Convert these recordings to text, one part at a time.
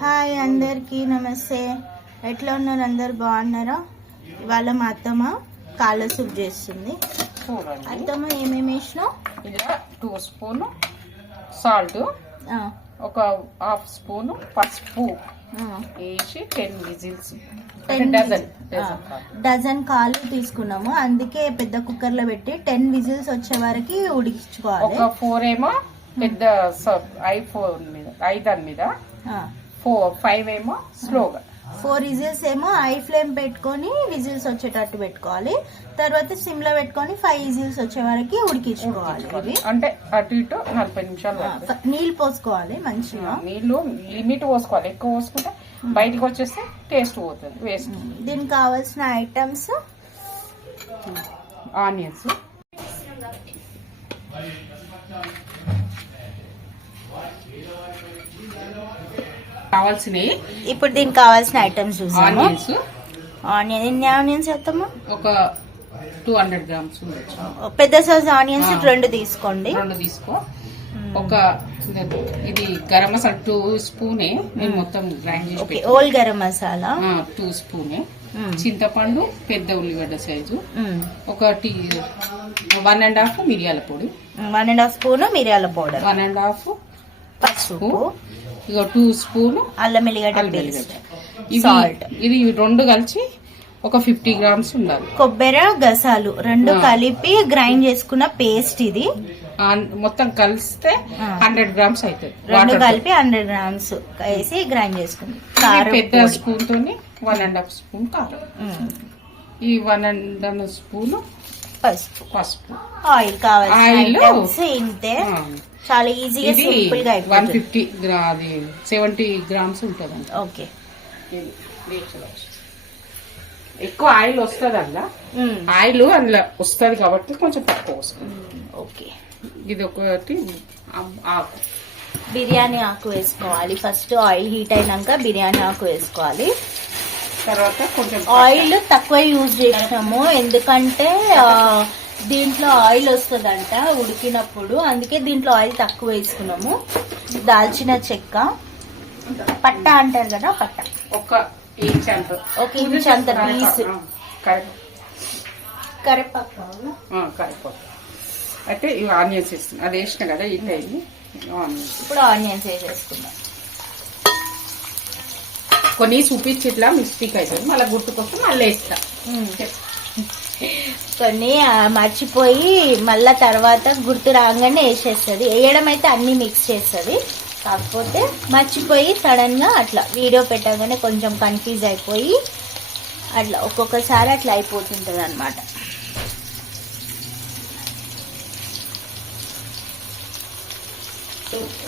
Hi అందరికీ నమస్తే. ఎట్లా ఉన్నారు? అందరు బాగున్నారా? ఇవాళ మా అత్తమ్మ కాళ్ళ సూప్ చేస్తుంది. అత్తమ్మ ఏమేమి వేసినావు? ఇలా 2 స్పూన్ సాల్ట్, ఒక హాఫ్ స్పూన్ పసుపు వేసి 10 విజిల్స్, డజన్ కాళ్ళు తీసుకున్నాము. అందుకే పెద్ద కుక్కర్ లో పెట్టి 10 విజిల్స్ వచ్చే వరకు ఉడికించుకోవాలి. ఒక 4 ఏమో పెద్ద దాని మీద 5 ఏమో స్లోగా. 4 విజిల్స్ ఏమో హై ఫ్లేమ్ పెట్టుకొని విజిల్స్ వచ్చేటట్టు పెట్టుకోవాలి. తర్వాత సిమ్ లో పెట్టుకొని 5 విజిల్స్ వచ్చే వరకు ఉడికించుకోవాలి. అంటే అటు ఇటు 40 నిమిషాలు. నీళ్ళు పోసుకోవాలి మంచిగా. నీళ్లు లిమిట్ పోసుకోవాలి, ఎక్కువ పోసుకుంటే బయటకు వచ్చేస్తే టేస్ట్ పోతుంది, వేస్ట్. దీనికి కావాల్సిన ఐటమ్స్: ఆనియన్స్, కావాల్సినవి. ఇప్పుడు దీనికి కావాల్సిన ఐటమ్స్ చూసాము. ఆనియన్స్, ఎన్ని ఆనియన్స్ వేస్తాము? ఒక 200 గ్రామ్స్. పెద్ద సైజ్ ఆనియన్స్ 2 తీసుకోండి. 2 తీసుకో. ఒక ఇది గరం మసాలా 2 స్పూనే నేను మొత్తం గ్రైండ్ చేసి ఓల్ గరం మసాలా 2 స్పూనే. చింతపండు, పెద్ద ఉల్లిగడ్డ సైజు, ఒక 1.5 మిరియాల పొడి, 1.5 స్పూన్ మిరియాల పౌడర్, 1.5 పసుపు, ఇక 2 స్పూన్ అల్లం ఎల్లిగడ్డ పేస్ట్, ఇది 2 కలిసి ఒక 50 గ్రామ్స్ ఉండాలి. కొబ్బరి గసాలు 2 కలిపి గ్రైండ్ చేసుకున్న పేస్ట్. ఇది మొత్తం కలిస్తే 100 గ్రామ్స్ అవుతుంది. 2 కలిపి 100 గ్రామ్స్ వేసి గ్రైండ్ చేసుకుంది. పెద్ద స్పూన్ తోని 1.5 స్పూన్ కారం, ఈ 1.5 స్పూన్ పసుపు, ఆయిల్ కావాలి. ఇంతే, చాలా ఈజీగా సింపుల్ గా 70 గ్రామ్స్ ఉంటుంది. ఓకే, ఎక్కువ ఆయిల్ వస్తుంది అందులో, ఆయిల్ అందులో వస్తుంది కాబట్టి కొంచెం తక్కువ వస్తుంది. ఓకే, ఇది ఒకటి ఆకు, బిర్యానీ ఆకు వేసుకోవాలి. ఫస్ట్ ఆయిల్ హీట్ అయినాక బిర్యానీ ఆకు వేసుకోవాలి. తర్వాత కొంచెం ఆయిల్ తక్కువ యూజ్ చేసినాము, ఎందుకంటే దీంట్లో ఆయిల్ వస్తుందంట ఉడికినప్పుడు, అందుకే దీంట్లో ఆయిల్ తక్కువ వేసుకున్నాము. దాల్చిన చెక్క, పట్ట అంటారు కదా, పట్ట ఒక ఇంచ్ అంత పీస్, కరివేపాకు. అయితే ఇవి ఆనియన్స్ వేస్తున్నాం, అది వేసిన కదా ఈ టైం. ఇప్పుడు ఆనియన్స్ వేసేసుకుందాం. కొన్ని చూపించి ఇట్లా మిస్టేక్ అవుతుంది, మళ్ళీ గుర్తుకొస్తే మళ్ళీ వేస్తా. కొన్ని మర్చిపోయి మళ్ళా తర్వాత గుర్తు రాగానే వేసేస్తుంది. వేయడం అయితే అన్ని మిక్స్ చేస్తుంది, కాకపోతే మర్చిపోయి సడన్ గా అట్లా వీడియో పెట్టగానే కొంచెం కన్ఫ్యూజ్ అయిపోయి అట్లా ఒక్కొక్కసారి అట్లా అయిపోతుంటది అన్నమాట.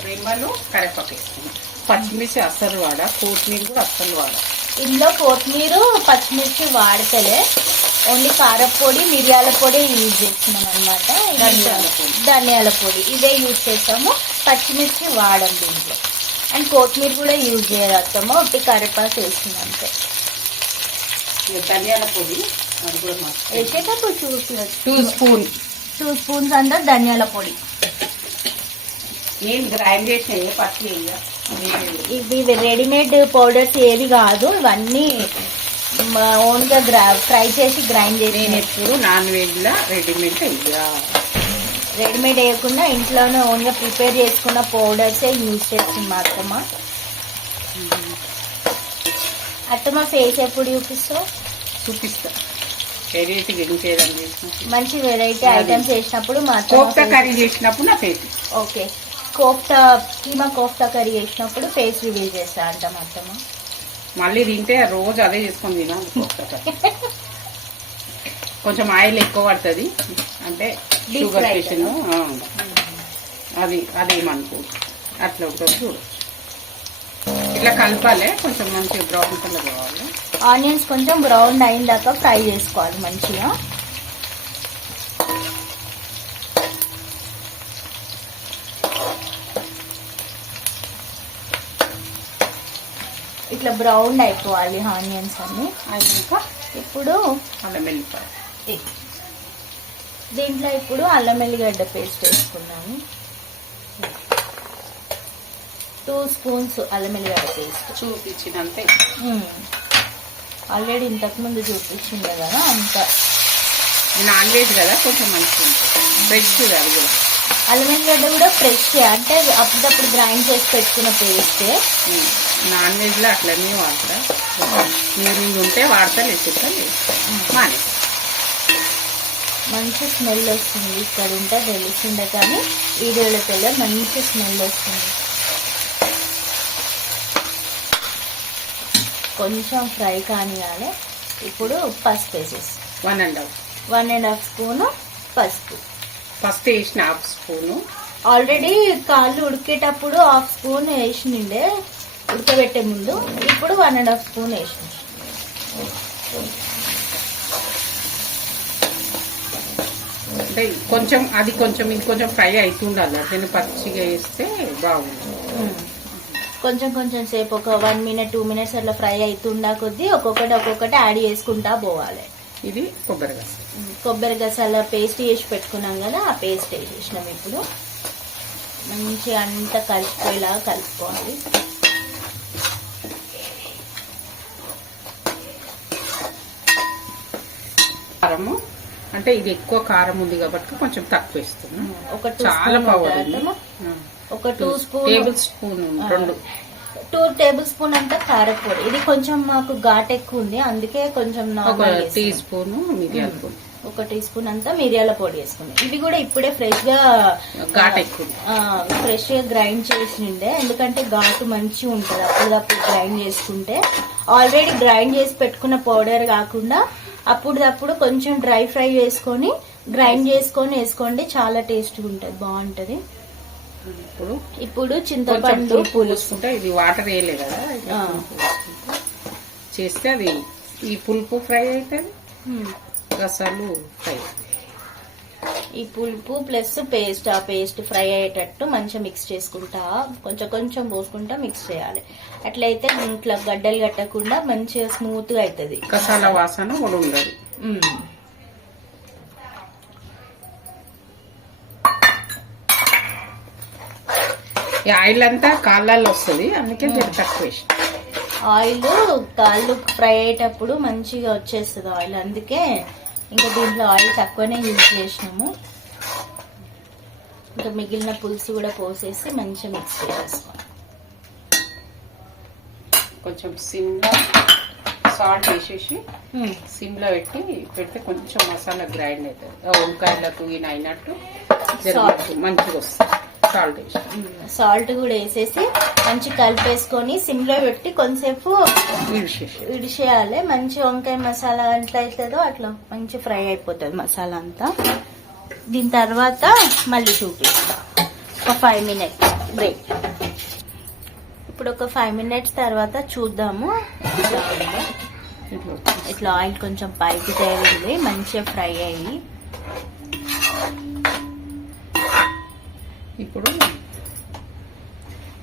రెమ్మలు కరివేపాకు వేసుకున్నాం. పచ్చిమిర్చి అస్సలు వాడ, కొత్తిమీర కూడా అస్సలు వాడ. ఇందులో కొత్తిమీర పచ్చిమిర్చి వాడతలే, ఓన్లీ కారపొడి మిరియాల పొడి యూజ్ చేస్తున్నాం అనమాట. ధనియాల పొడి ఇదే యూజ్ చేస్తాము, పచ్చిమిర్చి వాడం దీంట్లో. అండ్ కొత్తిమీర కూడా యూజ్ చేయగలుగుతాము, ఒకటి కరివేపాకు వేస్తుంది అంతే. ధనియాల పొడి వేసేటప్పుడు చూసుకోవచ్చు. 2 స్పూన్స్ అంతా ధనియాల పొడి. నేను గ్రైండ్ చేసిన పచ్చి ఇవి రెడీమేడ్ పౌడర్స్ ఏవి కాదు, ఇవన్నీ ఓన్ గా ఫ్రై చేసి గ్రైండ్ చేసి. నేను ఎప్పుడు నాన్ వెజ్ లా రెడీమేడ్ వేయకుండా ఇంట్లోనే ఓన్ గా ప్రిపేర్ చేసుకున్న పౌడర్సే యూజ్ చేస్తుంది మా అత్తమ్మ. అత్తమ్మ ఫేస్ ఎప్పుడు చూపిస్తా వెరైటీ మంచి వెరైటీ ఐటమ్స్ చేసినప్పుడు మా కోఫ్తా కర్రీ చేసినప్పుడు నా face. Okay, keema kofta curry చేసినప్పుడు ఫేస్ రివీల్ చేస్తా అంట మా అత్తమ్మ. మళ్ళీ తింటే రోజు అదే చేసుకొని తినాలి. కొంచెం ఆయిల్ ఎక్కువ పడుతుంది, అంటే షుగర్ పేషెంట్, అదేమనుకో అట్లా ఉంటుంది. చూడు, ఇట్లా కలపాలి, కొంచెం మంచిగా బ్రౌన్ కలర్ కావాలి. ఆనియన్స్ కొంచెం బ్రౌన్ అయిన దాకా ఫ్రై చేసుకోవాలి మంచిగా. ఇట్లా బ్రౌన్ అయిపోవాలి ఆనియన్స్ అన్ని. అయినాక ఇప్పుడు అల్లం వెల్లిపాయ, దీంట్లో ఇప్పుడు అల్లం ఎల్లిగడ్డ పేస్ట్ వేసుకున్నాము. 2 స్పూన్స్ అల్లం వెల్లిగడ్డ పేస్ట్. చూపించినంతే. ఆల్రెడీ ఇంతకుముందు చూపించింది కదా అంత. నాన్ వెజ్ కదా కొంచెం మంచిగా ఉంటుంది. ఫ్రెష్ అది కూడా అల్లం వెల్లిగడ్డ కూడా ఫ్రెష్, అంటే అప్పుడప్పుడు గ్రైండ్ చేసి పెట్టుకున్న పేస్ట్. నాన్ వెజ్ లో అట్లనే వాడతా. మీరు ఉంటే వాడతా, లేకపోతే మానే. మంచి స్మెల్ వస్తుంది. ఇక్కడ ఉంటే తెలిసిందే కానీ వీడియోలోకి వెళ్ళే మంచి స్మెల్ వస్తుంది. కొంచెం ఫ్రై కానియాలి. ఇప్పుడు పసుపు వేసేసి 1.5 స్పూను పసుపు. ఫస్ట్ వేసిన 1/2 స్పూను. ఆల్రెడీ కాళ్ళు ఉడికేటప్పుడు 1/2 స్పూన్ వేసినిండే ఉడకబెట్టే ముందు. ఇప్పుడు 1.5 స్పూన్ వేసిన. అంటే కొంచెం అది కొంచెం ఇది కొంచెం ఫ్రై అవుతుండాలి. దీన్ని పచ్చిగా వేస్తే బాగుంది. కొంచెం కొంచెం సేపు ఒక 1 మినిట్ 2 మినిట్స్ అట్లా ఫ్రై అవుతుండా కొద్దీ ఒక్కొక్కటి యాడ్ చేసుకుంటా పోవాలి. ఇది కొబ్బరి గసాల పేస్ట్ వేసి పెట్టుకున్నాం కదా, ఆ పేస్ట్ వేసేసినాం. ఇప్పుడు మంచిగా అంతా కలిసిపోయేలా కలుపుకోవాలి. కారము అంటే ఇది ఎక్కువ కారం ఉంది కాబట్టి కొంచెం తక్కువ వేస్తున్నాం. ఒక చాలా బాగుంది. ఒక 2 టేబుల్ స్పూన్ 2 టేబుల్ స్పూన్ అంతా కారపొడి. ఇది కొంచెం మాకు ఘాట్ ఎక్కువ ఉంది, అందుకే కొంచెం ఒక టీ స్పూన్ మిరియాల పొడి, 1 టీ స్పూన్ అంతా మిరియాల పొడి వేసుకున్నాం. ఇవి కూడా ఇప్పుడే ఫ్రెష్ గా ఘాట్ ఎక్కువ ఫ్రెష్ గా గ్రైండ్ చేసిండే, ఎందుకంటే ఘాటు మంచిగా ఉంటుంది అప్పుడు గ్రైండ్ చేసుకుంటే. ఆల్రెడీ గ్రైండ్ చేసి పెట్టుకున్న పౌడర్ కాకుండా అప్పుడు కొంచెం డ్రై ఫ్రై చేసుకొని గ్రైండ్ చేసుకొని వేసుకోండి, చాలా టేస్ట్గా ఉంటుంది, బాగుంటది. ఇప్పుడు చింతపండు పులుసుకుంటే ఇది వాటర్ వేయలే కదా, చేస్తే అది ఈ పులుపు ఫ్రై అవుతుంది, గసాలు ఫ్రై. ఈ పులుపు ప్లస్ పేస్ట్, ఆ పేస్ట్ ఫ్రై అయ్యేటట్టు మంచిగా మిక్స్ చేసుకుంటా కొంచెం కొంచెం పోసుకుంటా మిక్స్ చేయాలి. అట్లయితే ఇంట్లో గడ్డలు కట్టకుండా మంచిగా స్మూత్ గా అవుతుంది. గసాల వాసన కూడా ఉండదు. ఈ ఆయిల్ అంతా కాళ్ళల్లో వస్తుంది, అందుకే తక్కువ వేసి. ఆయిల్ కాళ్ళు ఫ్రై అయ్యేటప్పుడు మంచిగా వచ్చేస్తుంది ఆయిల్, అందుకే ఇంకా దీంట్లో ఆయిల్ తక్కువనే యూజ్ చేసినాము. ఇంకా మిగిలిన పులుసు కూడా పోసేసి మంచిగా మిక్స్ చేసేసుకోవాలి. కొంచెం సిమ్లో సాల్ట్ వేసేసి సిమ్లో పెడితే కొంచెం మసాలా గ్రైండ్ అవుతుంది. వంకాయలకు ఈయన అయినట్టు మంచిగా వస్తుంది. సాల్ట్ కూడా వేసేసి మంచిగా కలిపేసుకొని సిమ్ లో పెట్టి కొంతసేపు విడిచేయాలి. మంచి వంకాయ మసాలా ఎట్లా అవుతుందో అట్లా మంచి ఫ్రై అయిపోతుంది మసాలా అంతా. దీని తర్వాత మళ్ళీ చూపిస్తా ఒక 5 మినిట్స్ బ్రేక్. ఇప్పుడు ఒక 5 మినిట్స్ తర్వాత చూద్దాము. ఇట్లా ఆయిల్ కొంచెం పైకి తేలింది, మంచిగా ఫ్రై అయ్యి.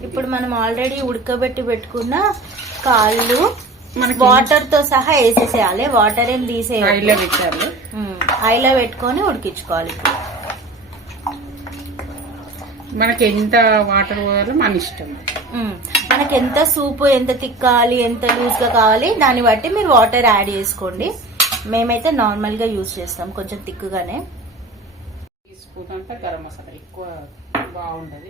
ఇప్పుడు మనం ఆల్రెడీ ఉడకబెట్టి పెట్టుకున్న కాళ్ళు వాటర్ తో సహా వేసేసేయాలి. వాటర్ ఏం తీసేయాలి, ఆయిల్లో పెట్టుకొని ఉడికించుకోవాలి. మనకి ఎంత వాటర్ పోయాలో మన ఇష్టం. మనకి ఎంత సూప్ ఎంత తిక్కాలి ఎంత లూజ్ గా కావాలి దాన్ని బట్టి మీరు వాటర్ యాడ్ చేసుకోండి. మేమైతే నార్మల్ గా యూజ్ చేస్తాం, కొంచెం తిక్కుగానే. స్పూన్ అంతా గరం మసాలా ఎక్కువ బాగుండదు,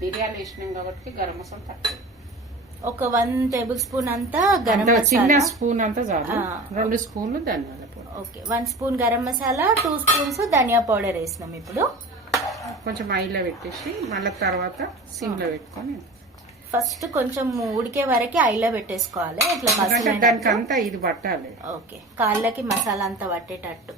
బిర్యానీ వేసినాం కాబట్టి గరం మసాలా తక్కువ. ఒక 1 టేబుల్ స్పూన్ అంతా గరం మసాలా, చిన్న స్పూన్ అంతా చాలు. 2 స్పూన్లు ధనియాల powder. Okay, 1 spoon garam masala, 2 spoons ధనియా పౌడర్ వేసినాం. ఇప్పుడు కొంచెం ఆయిల్లో పెట్టేసి మళ్ళీ తర్వాత సిమ్ లో పెట్టుకొని ఫస్ట్ కొంచెం ఉడికే వరకు ఆయిల్లో పెట్టేసుకోవాలి. ఇట్లా మసాలా ఇది పట్టాలి. ఓకే, కాళ్ళకి మసాలా అంతా పట్టేటట్టు.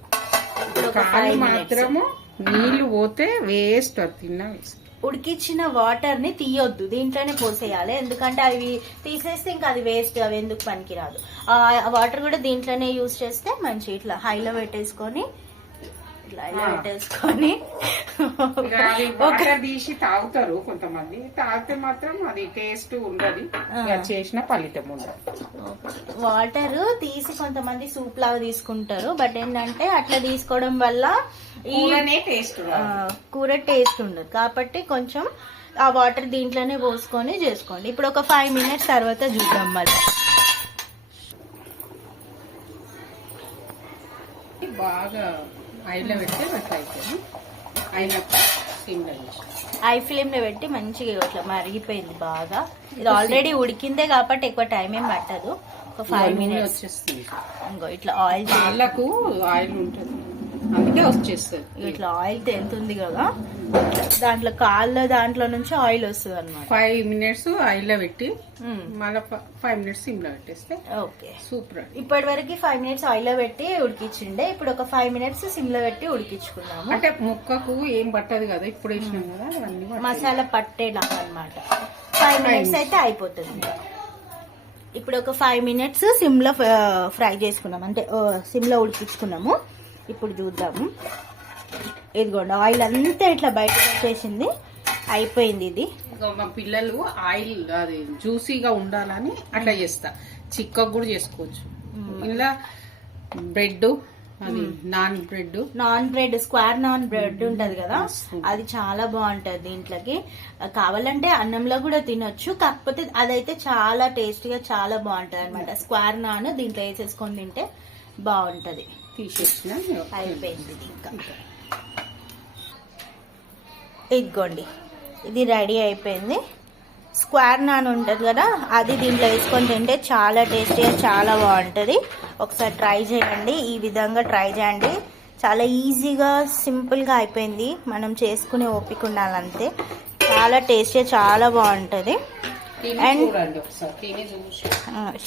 కాళ్ళు మాత్రము నీళ్లు పోతే వేస్ట్, తిన్నా వేస్ట్. ఉడికించిన వాటర్ ని తీయొద్దు, దీంట్లోనే పోసేయాలి. ఎందుకంటే అవి తీసేస్తే ఇంకా అది వేస్ట్, అవి ఎందుకు పనికిరాదు. ఆ వాటర్ కూడా దీంట్లోనే యూజ్ చేస్తే మంచి. ఇట్లా హైలో పెట్టేసుకొని తీసి తాగుతారు కొంతమంది, తాగితే మాత్రం అది టేస్ట్ ఉండదు, చేసిన ఫలితం ఉండదు. వాటర్ తీసి కొంతమంది సూప్ లాగా తీసుకుంటారు, బట్ ఏంటంటే అట్లా తీసుకోవడం వల్ల ఈ కూర టేస్ట్ ఉండదు. కాబట్టి కొంచెం ఆ వాటర్ దీంట్లోనే పోసుకొని చేసుకోండి. ఇప్పుడు ఒక 5 మినిట్స్ తర్వాత చూద్దాం మళ్ళీ. బాగా ఆయిల్లో పెడితే అట్లా అవుతుంది. అయినప్పుడు సిమ్లో వేసి ఐ ఫ్లేమ్లో పెట్టి మంచిగా ఇట్లా మరిగిపోయింది బాగా. ఇది ఆల్రెడీ ఉడికిందే కాబట్టి ఎక్కువ టైం ఏం పట్టదు. ఒక 5 మినిట్స్ వచ్చేస్తుంది. ఇంకో ఇట్లా ఆయిల్ వాళ్ళకు ఆయిల్ ఉంటుంది అందుకే వచ్చేస్తుంది. ఇట్లా ఆయిల్ తేలుతుంది కదా, దాంట్లో దాంట్లో నుంచి ఆయిల్ వస్తుంది అనమాట. 5 మినిట్స్ ఆయిల్లో పెట్టి మళ్ళీ 5 మినిట్స్ సిమ్లో పెట్టేస్తే ఓకే సూపర్. ఇప్పటి వరకు 5 మినిట్స్ ఆయిల్లో పెట్టి ఉడికించిండే, ఇప్పుడు ఒక 5 మినిట్స్ సిమ్లో పెట్టి ఉడికించుకున్నాము. అంటే ముక్కకు ఏం పట్టదు కదా, ఇప్పుడు వేసినాం కదా అవన్నీ మసాలా పట్టేలాగా అనమాట. 5 మినిట్స్ అయితే అయిపోతుంది. ఇప్పుడు ఒక 5 మినిట్స్ సిమ్లో ఫ్రై చేసుకున్నాము, అంటే సిమ్లో ఉడికించుకున్నాము. ఇప్పుడు చూద్దాము. ఇదిగోండి ఆయిల్ అంతా ఇట్లా బయటకు వచ్చేసింది, అయిపోయింది. ఇది మా పిల్లలు ఆయిల్ అది జ్యూసీగా ఉండాలని అట్లా చేస్తా. చిక్కగా కూడా చేసుకోవచ్చు. ఇలా బ్రెడ్, అది non bread square non bread ఉంటది కదా, అది చాలా బాగుంటది. దీంట్లోకి కావాలంటే అన్నంలో కూడా తినొచ్చు, కాకపోతే అదైతే చాలా టేస్టీగా చాలా బాగుంటది అనమాట. స్క్వేర్ నాన్ దీంట్లో వేసేసుకొని తింటే బాగుంటది. తీసేసిన అయిపోయింది. ఇది ఇంకా ఇదిగోండి ఇది రెడీ అయిపోయింది. స్క్వేర్ నాన్ ఉంటుంది కదా, అది దీంట్లో వేసుకొని తింటే చాలా టేస్టీగా చాలా బాగుంటుంది. ఒకసారి ట్రై చేయండి, ఈ విధంగా ట్రై చేయండి. చాలా ఈజీగా సింపుల్గా అయిపోయింది. మనం చేసుకునే ఓపిక ఉండాలంతే. చాలా టేస్టీగా చాలా బాగుంటుంది. అండ్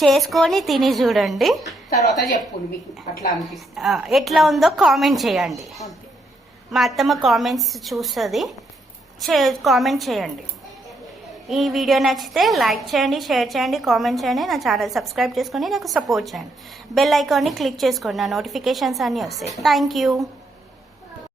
చేసుకొని తిని చూడండి, తర్వాత చెప్పండి అట్లా అనిపిస్తుంది. ఎట్లా ఉందో కామెంట్ చేయండి. మా అత్తమ్మ కామెంట్స్ చూస్తుంది, కామెంట్ చేయండి. ఈ వీడియో నచ్చితే లైక్ చేయండి, షేర్ చేయండి, కామెంట్ చేయండి. నా ఛానల్ సబ్స్క్రైబ్ చేసుకొని నాకు సపోర్ట్ చేయండి. బెల్ ఐకాన్ని క్లిక్ చేసుకోండి, నా నోటిఫికేషన్స్ అన్నీ వస్తాయి. Thank you.